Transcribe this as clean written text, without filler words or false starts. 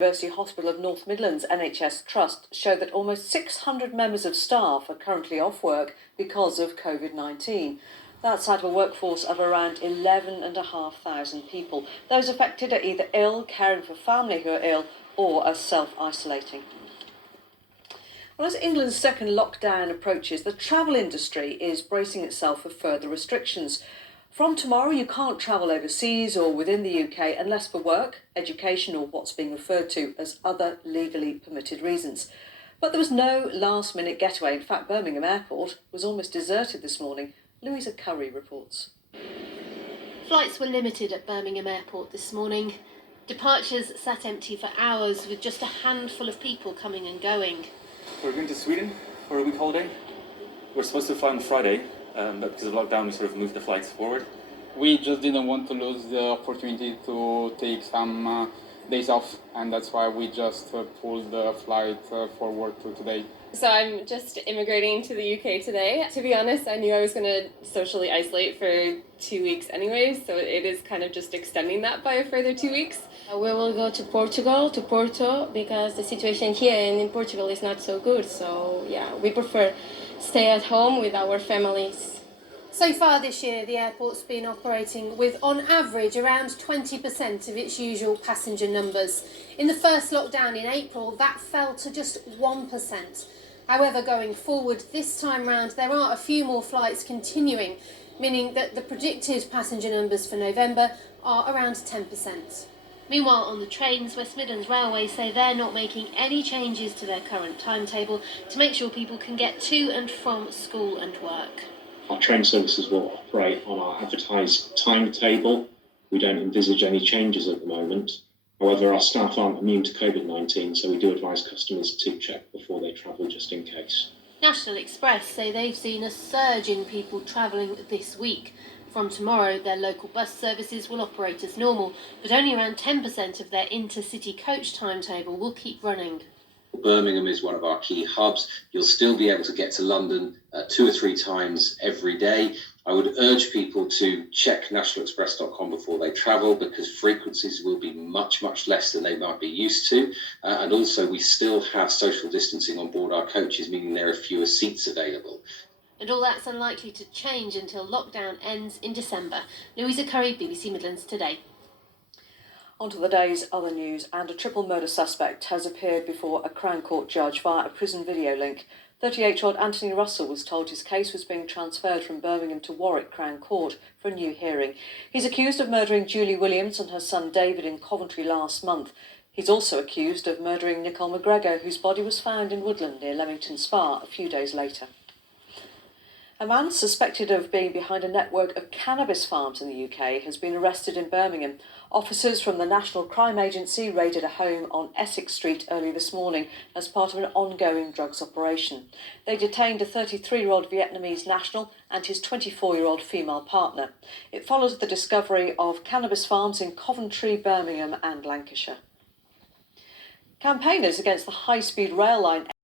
University Hospital of North Midlands NHS Trust show that almost 600 members of staff are currently off work because of COVID-19. That's out of a workforce of around 11,500 people. Those affected are either ill, caring for family who are ill, or are self-isolating. Well, as England's second lockdown approaches, the travel industry is bracing itself for further restrictions. From tomorrow, you can't travel overseas or within the UK unless for work, education, or what's being referred to as other legally permitted reasons. But there was no last-minute getaway. In fact, Birmingham Airport was almost deserted this morning. Louisa Curry reports. Flights were limited at Birmingham Airport this morning. Departures sat empty for hours with just a handful of people coming and going. We're going to Sweden for a week holiday. We're supposed to fly on Friday, but because of lockdown we sort of moved the flights forward. We just didn't want to lose the opportunity to take some days off, and that's why we just pulled the flight forward to today. So I'm just immigrating to the UK today. To be honest, I knew I was going to socially isolate for 2 weeks anyways, so it is kind of just extending that by a further 2 weeks. We will go to Portugal, to Porto, because the situation here in Portugal is not so good. So yeah, we prefer stay at home with our families. So far this year, the airport's been operating with, on average, around 20% of its usual passenger numbers. In the first lockdown in April, that fell to just 1%. However, going forward this time round, there are a few more flights continuing, meaning that the predicted passenger numbers for November are around 10%. Meanwhile, on the trains, West Midlands Railway say they're not making any changes to their current timetable to make sure people can get to and from school and work. Our train services will operate on our advertised timetable. We don't envisage any changes at the moment. However, our staff aren't immune to COVID-19, so we do advise customers to check before they travel just in case. National Express say they've seen a surge in people travelling this week. From tomorrow, their local bus services will operate as normal, but only around 10% of their intercity coach timetable will keep running. Birmingham is one of our key hubs. You'll still be able to get to London 2 or 3 times every day. I would urge people to check nationalexpress.com before they travel, because frequencies will be much, much less than they might be used to. And also, we still have social distancing on board our coaches, meaning there are fewer seats available. And all that's unlikely to change until lockdown ends in December. Louisa Curry, BBC Midlands Today. On to the day's other news, and a triple murder suspect has appeared before a Crown Court judge via a prison video link. 38-year-old Anthony Russell was told his case was being transferred from Birmingham to Warwick Crown Court for a new hearing. He's accused of murdering Julie Williams and her son David in Coventry last month. He's also accused of murdering Nicole McGregor, whose body was found in Woodland near Leamington Spa a few days later. A man suspected of being behind a network of cannabis farms in the UK has been arrested in Birmingham. Officers from the National Crime Agency raided a home on Essex Street early this morning as part of an ongoing drugs operation. They detained a 33-year-old Vietnamese national and his 24-year-old female partner. It follows the discovery of cannabis farms in Coventry, Birmingham and Lancashire. Campaigners against the high-speed rail line